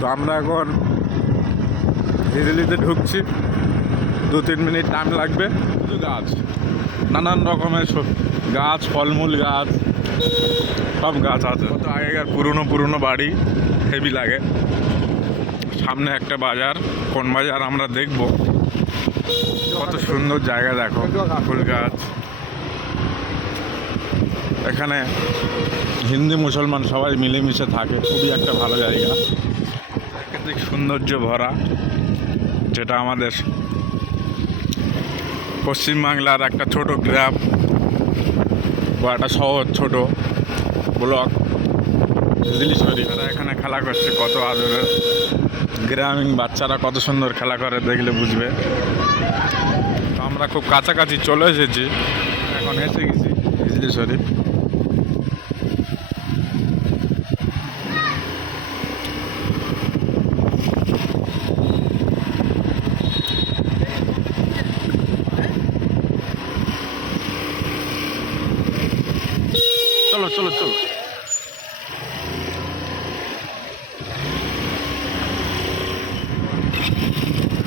তো আমরা এখন হিজলিতে ঢুকছি, 2-3 মিনিট টাইম লাগবে। শুধু গাছ, নানান রকমের গাছ, ফলমূল গাছ, সব গাছ আছে। কত আগেকার পুরনো বাড়ি, হেভি লাগে। সামনে একটা বাজার, কোন বাজার আমরা দেখব। কত সুন্দর জায়গা দেখো, ফুল গাছ। এখানে হিন্দু মুসলমান সবাই মিলেমিশে থাকে, খুবই একটা ভালো জায়গা, প্রাকৃতিক সৌন্দর্য ভরা, যেটা আমাদের পশ্চিমবাংলার একটা ছোট গ্রাম বা একটা শহর, ছোট ব্লক হিজলিশরী। তারা এখানে খেলা করছে, কত আদরের গ্রামীণ বাচ্চারা কত সুন্দর খেলা করে, দেখলে বুঝবে। তো আমরা খুব কাছাকাছি চলে এসেছি, এখন এসে গেছি হিজলিশরী। চলো চলো চলো।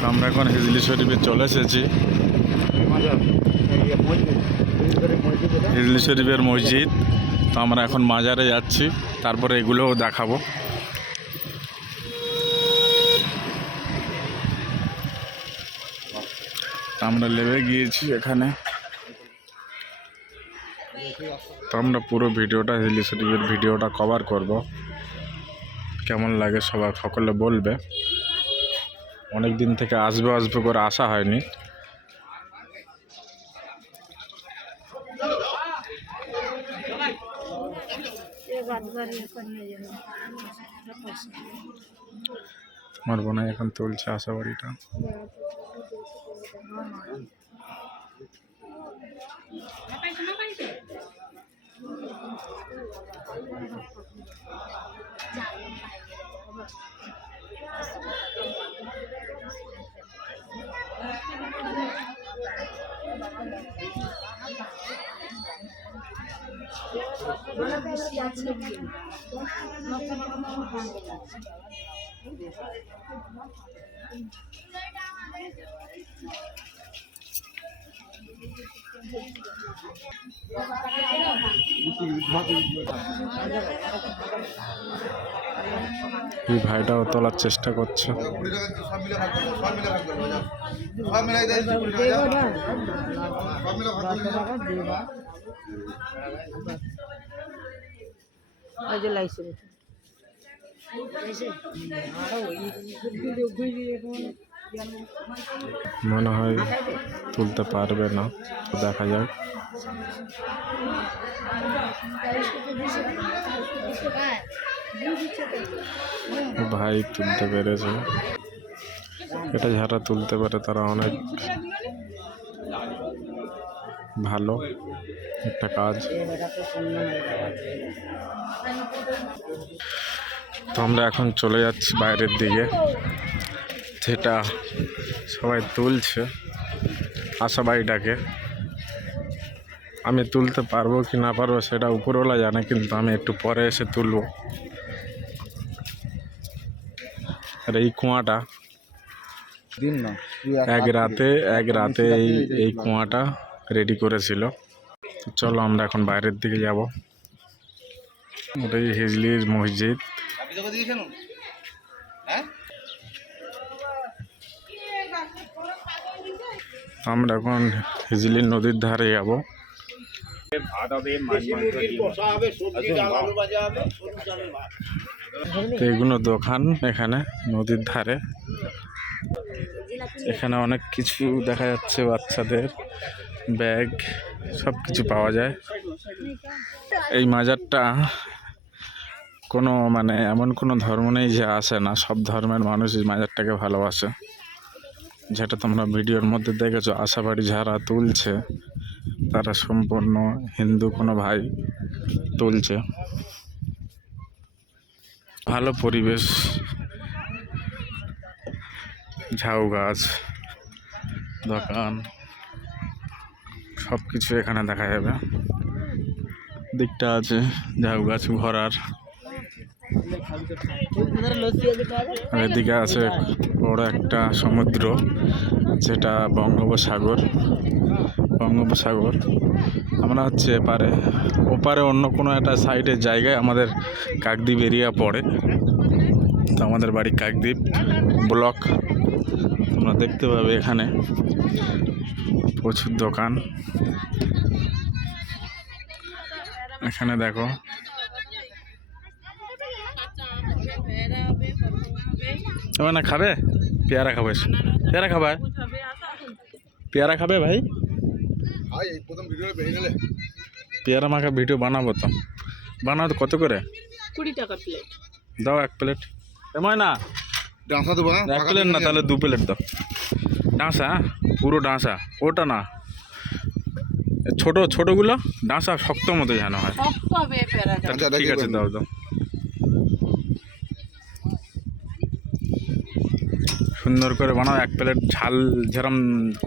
আমরা এখন হিজলি শরীফে চলে এসেছি, হিজলি শরীফের মসজিদ। তো আমরা এখন মাজারে যাচ্ছি, তারপরে এগুলোও দেখাবো। আমরা লেবে গিয়েছি এখানে। তো আমরা পুরো ভিডিওটা, হিজলি শরীফের ভিডিওটা কভার করব। কেমন লাগে সকলে বলবে। অনেক দিন থেকে আসবে করে আসা হয়নি। তোমার বোনাই এখন তুলছে আশাবাড়িটা। এই ভাইটাও তোলার চেষ্টা করছে। মনে হয় তুলতে পারবে না, দেখা যাক। ভাই তুলতে পেরেছে। এটা যারা তুলতে পারে তারা অনেক ভালো একটা কাজ। তো আমরা এখন চলে যাচ্ছি বাইরের দিকে, যেটা সবাই তুলছে আশাবাড়িটাকে। আমি তুলতে পারবো কি না পারবো সেটা উপরওয়ালা জানে, কিন্তু আমি একটু পরে এসে তুলবো। আর এই কুয়াটা এক রাতে এই কুয়াটা রেডি করেছিল। চলো আমরা এখন বাইরের দিকে যাব। ওটাই হিজলির মসজিদ। আমরা এখন হিজলি নদীর ধারে যাব। এগুলো দোকান এখানে নদীর ধারে। এখানে অনেক কিছু দেখা যাচ্ছে, বাচ্চাদের ব্যাগ, সব কিছু পাওয়া যায়। এই মাজারটা কোনো এমন কোনো ধর্ম নেই যে আসে না, সব ধর্মের মানুষ এই মাজারটাকে ভালোবাসে। যেটা তোমরা ভিডিওর মধ্যে দেখেছো, আশাবাড়ি যারা তুলছে তারা সম্পূর্ণ হিন্দু কোনো ভাই তুলছে। ভালো পরিবেশ, ঝাউ গাছ, দোকান, সব কিছু এখানে দেখা যাবে। দিকটা আছে ঝাউ গাছ ভরার। আর এদিকে আছে বড় একটা সমুদ্র, যেটা বঙ্গোপসাগর। আমরা হচ্ছে এপারে, ওপারে অন্য কোনো একটা সাইডের জায়গায় আমাদের কাকদ্বীপ এরিয়া পড়ে। তো আমাদের বাড়ি কাকদ্বীপ ব্লক। তোমরা দেখতে পাবে এখানে প্রচুর দোকান। এখানে দেখো না খাবে, পেয়ারা খাবে, পেয়ারা খাবে ভাই। পেয়ারা মাখা ভিডিও বানাবো তো, বানাও তো। কত করে? 20 টাকা প্লেট দাও, 1 প্লেট। এমন না ডাঁসা দেবো, 1 প্লেট না, তাহলে 2 প্লেট দাও। ডাঁসা, পুরো ডাঁসা, ওটা না, ছোট ছোটগুলো ডাঁসা শক্ত মতো যেন হয়। শক্ত হবে পেয়ারাটা। আচ্ছা, ঠিক আছে, দাও দাও। সুন্দর করে বানাও। 1 প্লেট ঝাল যেরকম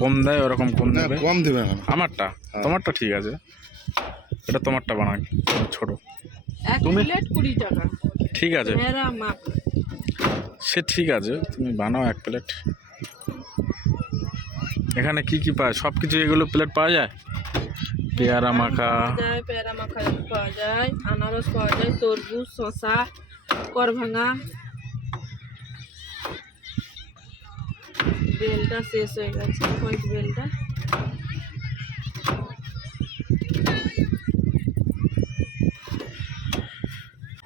কম দেয় ওরকম কম দেবে। কম দেবে না আমারটা, তোমারটা ঠিক আছে, এটা তোমারটা বানাও ছোট। 1 প্লেট 20 টাকা। ঠিক আছে, পেয়ারা মাখ। সে ঠিক আছে, তুমি বানাও 1 প্লেট। এখানে কি কি পায়? সব কিছু এগুলো প্লেট পাওয়া যায়। পেয়ারা মাখা পেয়ারা মাখা পাওয়া যায়, আনারস পাওয়া যায়, তরমুজ, শসা, করভাঙা। বেলটা শেষ হয়ে গেছে, হোয়াইট বেলটা।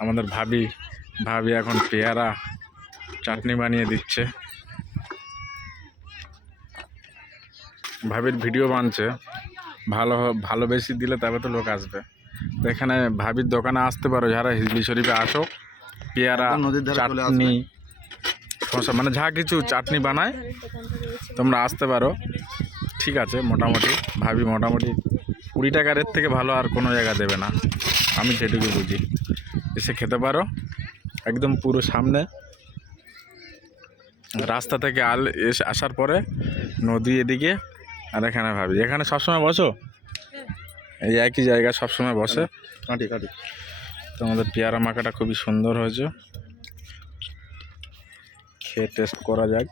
আমাদের ভাবি এখন পেয়ারা চাটনি বানিয়ে দিচ্ছে। ভাবির ভিডিও বানছে, ভালো বেশি দিলে তবে তো লোক আসবে। তো এখানে ভাবির দোকানে আসতে পারো যারা হিজলি শরীফে আসো। পেয়ারা চাটনি, শসা, মানে যা কিছু চাটনি বানায় তোমরা আসতে পারো। ঠিক আছে, মোটামুটি ভাবি মোটামুটি 20 টাকার এর থেকে ভালো আর কোনো জায়গা দেবে না, আমি সেটুকু বুঝি। এসে খেতে পারো, একদম পুরো সামনে রাস্তা থেকে আসার পরে নদী এদিকে। আর এখানে ভাবি এখানে সবসময় বসো, এই একই জায়গা সবসময় বসে। কাটি কাটি। তো আমাদের পেয়ারা মাখাটা খুবই সুন্দর হয়েছে, খেয়ে টেস্ট করা যাক,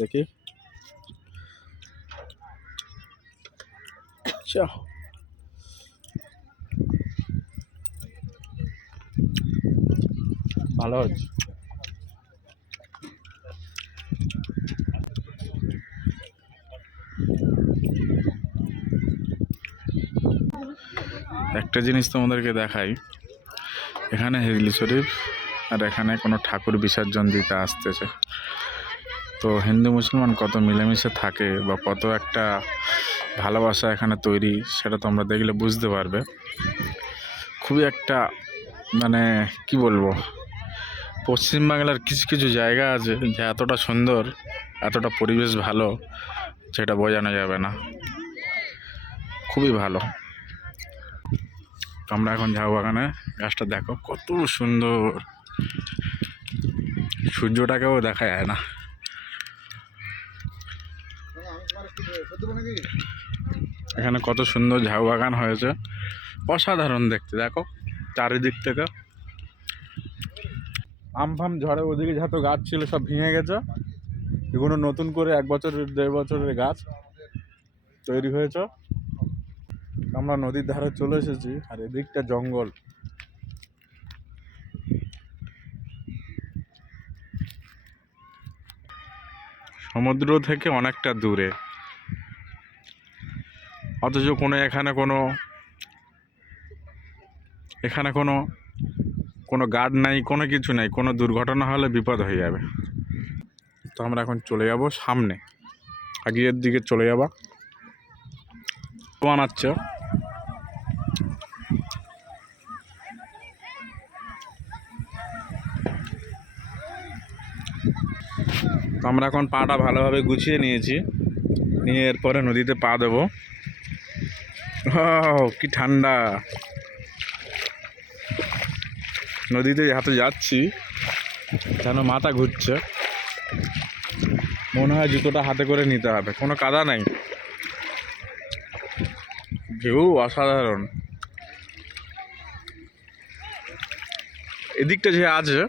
দেখি। ভালো হচ্ছে। একটা জিনিস তোমাদেরকে দেখাই, এখানে হিজলি শরীফ আর এখানে কোনো ঠাকুর বিসর্জন দিতে আসতেছে। তো হিন্দু মুসলমান কত মিলেমিশে থাকে বা কত একটা ভালোবাসা এখানে তৈরি, সেটা তোমরা দেখলে বুঝতে পারবে। খুবই একটা মানে কি বলবো, পশ্চিমবাংলার কিছু কিছু জায়গা আছে যা এতটা সুন্দর, এতটা পরিবেশ ভালো, সেটা বোঝানো যাবে না। খুবই ভালো। আমরা এখন ঝাউ বাগানে, গাছটা দেখো কত সুন্দর, সূর্যটাকেও দেখা যায় না। এখানে কত সুন্দর ঝাউ বাগান হয়েছে, অসাধারণ দেখতে। দেখো চারিদিক থেকে আম ফাম ঝড়ে ওদিকে যত গাছ ছিল সব ভেঙে গেছে, এগুলো নতুন করে 1 বছর 1.5 বছরের গাছ তৈরি হয়েছে। আমরা নদীর ধারে চলে এসেছি, আর এদিকটা জঙ্গল। সমুদ্র থেকে অনেকটা দূরে, অথচ এখানে কোনো গার্ড নাই, কোনো কিছু নাই। কোনো দুর্ঘটনা হলে বিপদ হয়ে যাবে। তো আমরা এখন চলে যাব সামনে, আগের দিকে চলে যাবা। বানাচ্ছ তো আমরা এখন পাটা ভালোভাবে গুছিয়ে নিয়েছি, নিয়ে এরপরে নদীতে পা দেবো। কি ঠান্ডা, নদীতে হাতে যাচ্ছি যেন মাথা ঘুরছে, মনে হয় জুতোটা হাতে করে নিতে হবে। কোনো কাদা নাই, ঢেউ অসাধারণ। এদিকটা যে আছে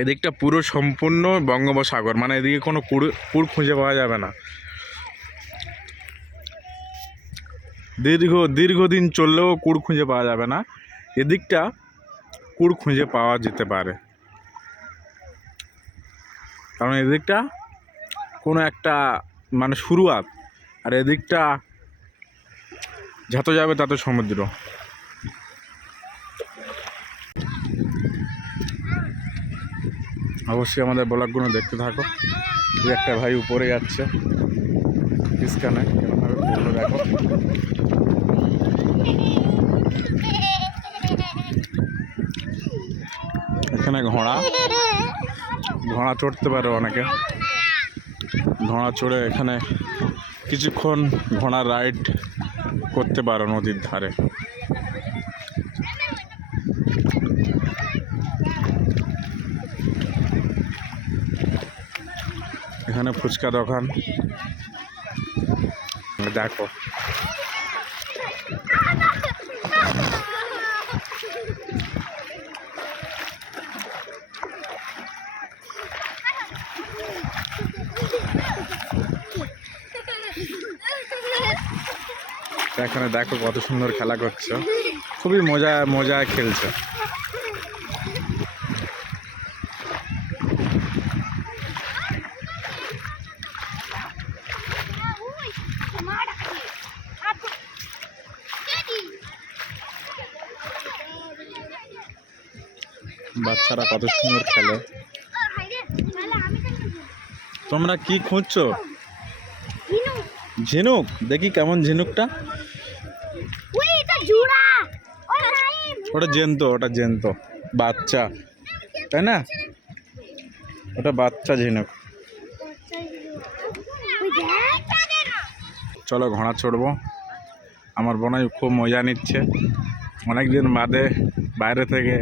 এদিকটা পুরো সম্পূর্ণ বঙ্গোপসাগর, মানে এদিকে কোনো কুড় খুঁজে পাওয়া যাবে না। দীর্ঘদিন চললেও কুড় খুঁজে পাওয়া যাবে না, এদিকটা কুড় খুঁজে পাওয়া যেতে পারে, কারণ এদিকটা কোনো একটা মানে শুরুয়াত, আর এদিকটা যত যাবে তত সমুদ্র। অবশ্যই আমাদের ব্লগগুলো দেখতে থাকো। দু একটা ভাই উপরে যাচ্ছে স্কানে, কেমনভাবে পড়লো দেখো। এখানে ঘোড়া চড়তে পারে অনেকে, ঘোড়া চড়ে এখানে কিছুক্ষণ ঘোড়া রাইড করতে পারো নদীর ধারে। এখানে ফুচকা দোকান দেখো। এখানে দেখো কত সুন্দর খেলা করছে, খুবই মজায় খেলছে। বাচ্চারা কত সুন্দর খেলে। তোমরা কি খুঁজছো? ঝিনুক, দেখি কেমন ঝিনুকটা। ওটা জ্যান্ত বাচ্চা, তাই না? ওটা বাচ্চা ঝিনুক। চলো ঘোড়া চড়বো। আমার বোনাই খুব মজা নিচ্ছে, অনেকদিন বাদে বাইরে থেকে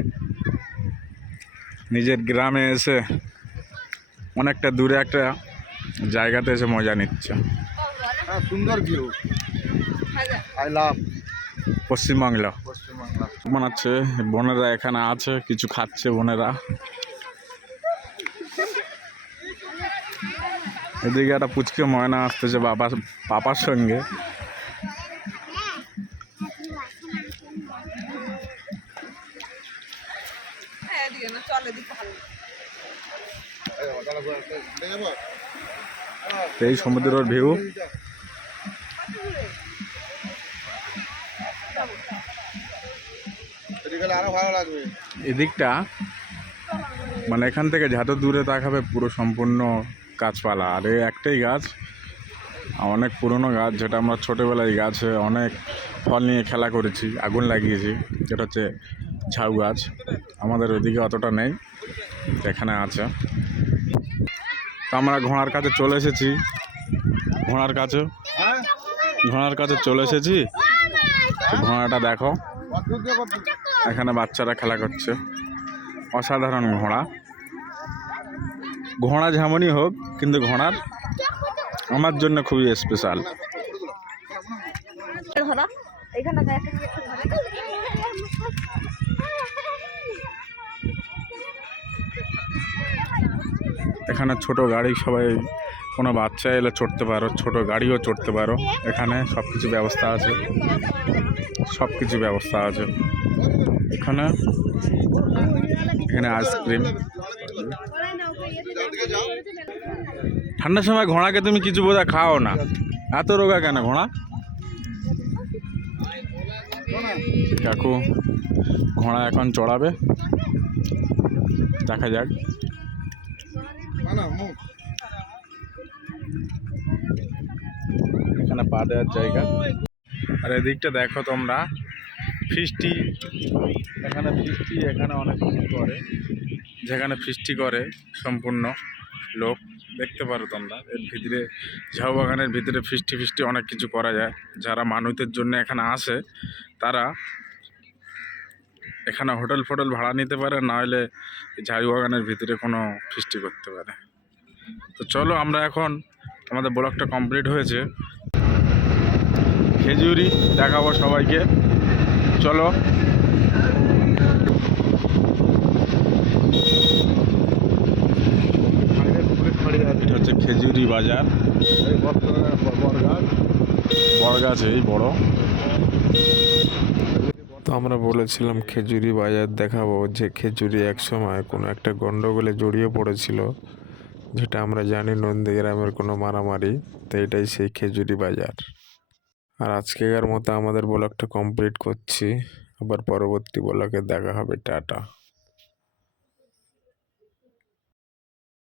নিজের গ্রামে এসে অনেকটা দূরে একটা জায়গাতে এসে মজা নিচ্ছে। সুন্দর ভিউ, আই লাভ পশ্চিমবাংলা বানাচ্ছে। বোনেরা এখানে আছে, কিছু খাচ্ছে বোনেরা। এদিকে একটা পুচকে ময়না আসতেছে পাপার সঙ্গে। এই সমুদ্রের ভিউ। আরো ভালো লাগবে এদিকটা মানে এখান থেকে যত দূরে তাকাবে পুরো সম্পূর্ণ গাছপালা, আর এই একটাই গাছ, অনেক পুরনো গাছ, যেটা আমরা ছোটোবেলায় গাছে অনেক ফল নিয়ে খেলা করেছি, আগুন লাগিয়েছি, যেটা হচ্ছে ঝাউ গাছ। আমাদের ওইদিকে অতটা নেই, এখানে আছে। তো আমরা ঘোড়ার কাছে চলে এসেছি, ঘোড়ার কাছে চলে এসেছি। তো ঘোড়াটা দেখো, এখানে বাচ্চারা খেলা করছে। অসাধারণ ঘোড়া যেমনই হোক, কিন্তু ঘোড়ার আমার জন্য খুবই স্পেশাল। এখানে ছোট গাড়ি, সবাই কোনো বাচ্চা এলে চড়তে পারো, ছোট গাড়িও চড়তে পারো। এখানে সব কিছু ব্যবস্থা আছে। এখানে আইসক্রিম। ঠান্ডার সময় ঘোড়াকে তুমি কিছু বোধহয় খাও না, এত রোগা কেন ঘোড়া? কাকু ঘোড়া এখন চড়াবে, দেখা যাক। এখানে পা দেওয়ার জায়গা। আর এদিকটা দেখো তোমরা, ফিস্টি। এখানে অনেক কিছু করে, যেখানে ফিস্টি করে সম্পূর্ণ লোক, দেখতে পারো তোমরা। এর ভিতরে ঝাউ বাগানের ভিতরে ফিস্টি অনেক কিছু করা যায়। যারা মানুষের জন্য এখানে আসে তারা এখানে হোটেল ভাড়া নিতে পারে, না হলে ঝাউ বাগানের ভিতরে কোনো ফিস্টি করতে পারে। তো চলো, আমরা এখন আমাদের ব্লগটা কমপ্লিট হয়েছে, খেজুরি দেখাবো সবাইকে। চলো। খেজুরি বাজার, এই বরগাছ। বড়গাছ এই বড়। তো আমরা বলেছিলাম খেজুরি বাজার দেখাবো, যে খেজুরি একসময় কোনো একটা গন্ডগোলে জড়িয়ে পড়েছিল, যেটা আমরা জানি নন্দীগ্রামের কোনো মারামারি। তো এটাই সেই খেজুরি বাজার। আর আজকেকার মতো আমাদের ব্লগটা কমপ্লিট করছি, আবার পরবর্তী ব্লগে দেখা হবে। টাটা।